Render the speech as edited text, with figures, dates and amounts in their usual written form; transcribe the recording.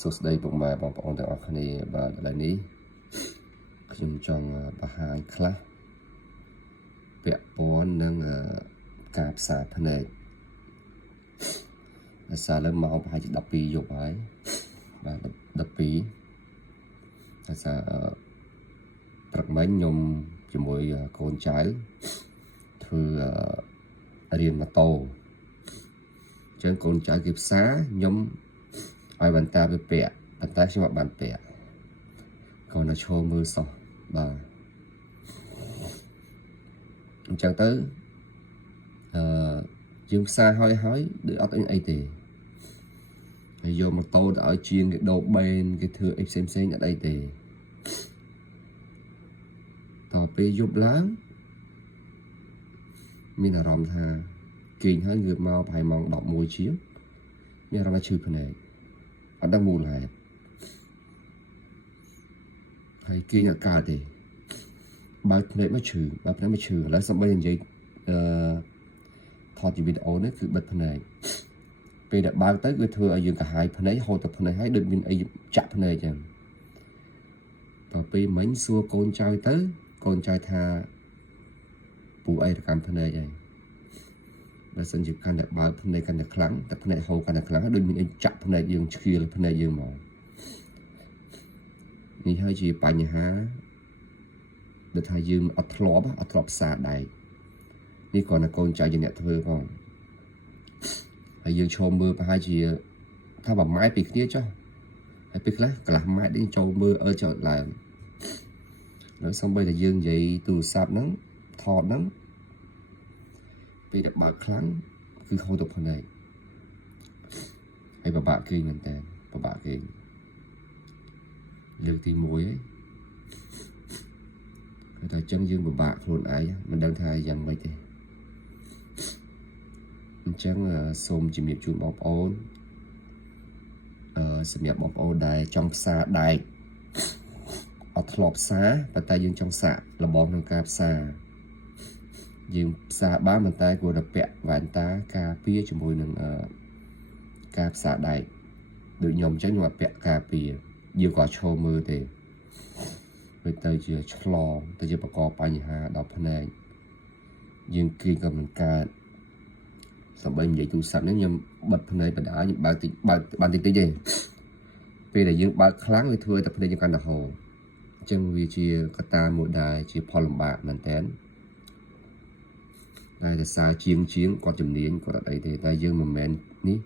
សួស្តីពុកម៉ែបងប្អូនទាំងអស់គ្នាបាទឥឡូវនេះខ្ញុំចង់បង្ហាញខ្លះពាក់ព័ន្ធនឹងការផ្សារភ្នែកភាសាលើមកប្រហែលជា12យប់ហើយបាទ12ភាសាព្រឹកមិញខ្ញុំជាមួយកូនចៅធ្វើរៀនម៉ូតូអញ្ចឹងកូនចៅគេផ្សារខ្ញុំឲ្យបន្តាទៅពាក់ប៉ុន្តែខ្ញុំអត់បានពាក់គាត់នៅឈរមើលសោះបាទអញ្ចឹងទៅយើងផ្សារហើយដូចអត់អីទេហើយយកម៉ូតូទៅឲ្យជាងគេដោបេនគេធ្វើអីផ្សេងអត់អីទេតពេលយប់ឡើងមានអារម្មណ៍ថាគេងហើយងើបមកប្រហែលម៉ោង11ជាងមានអារម្មណ៍ថាឈឺភ្នែកអត់ដឹងមូលហេតុហើយគេងអត់កើតទេបើភ្នែកមកឈឺបើភ្នែកមកឈឺឥឡូវសំបីនិយាយថតជាវីដេអូនេះគឺបិទភ្នែកពេលដែលបើកទៅគឺធ្វើឲ្យយើងកាហាយភ្នែកហូរទៅភ្នែកហើយដូចមានអីចាក់ភ្នែកចឹងតពេលមិញសួរកូនចៅទៅកូនចៅថាពូអីរកម្មភ្នែកហើយបើសិនជាកាន់តែបើកភ្នែកកាន់តែខ្លាំងតែភ្នែកហូរកាន់តែខ្លាំងដូចមានអីចាក់ភ្នែកយើងឈៀលភ្នែកយើងមកនេះហើយជាបញ្ហាដែលថាយើងអត់ធ្លាប់ផ្សារដែកនេះគ្រាន់តែកូនចៅជាអ្នកធ្វើផងហើយយើងឈរមើលប្រហែលជាថា1ម៉ែត្រពីគ្នាចុះហើយពេលខ្លះកន្លះម៉ែត្រនេះចូលមើលចោតឡើងហើយសំបីតែយើងនិយាយទូរស័ព្ទហ្នឹងថតហ្នឹងពេលដែលបើកខ្លាំងគឺហូរទៅភ្នែកហើយពិបាកគេមែនតើពិបាកគេលើកទី1ហើយគឺតែអញ្ចឹងយើងពិបាកខ្លួនឯងមិនដឹងថាយ៉ាងម៉េចទេអញ្ចឹងសូមជំរាបជូនបងប្អូនសម្រាប់បងប្អូនដែលចង់ផ្សារដែកអត់ធ្លាប់ផ្សារប៉ុន្តែយើងចង់សាកលបងក្នុងការផ្សារយើងផ្សារបានប៉ុន្តែគួរតែពាក់វ៉ែនតាការពារជាមួយនឹងការផ្សារដែកដូចខ្ញុំអញ្ចឹងខ្ញុំអត់ពាក់ការពារយើងក៏ឈរមើលទេវាទៅជាឆ្លងទៅជាបង្កបញ្ហាដល់ភ្នែកយើងគេក៏មិនកើតសំបីនិយាយទូរស័ព្ទនេះខ្ញុំបិទភ្នែកបណ្ដាខ្ញុំបើកបានតិចទេពេលដែលយើងបើកខ្លាំងវាធ្វើឲ្យតែភ្នែកយើងកាន់តែហូរអញ្ចឹងវាជាកត្តាមួយដែលជាផលលំបាកមែនតើតែសារជាងគាត់ជំនាញគាត់អត់អីទេតែយើងមិនមែននេះ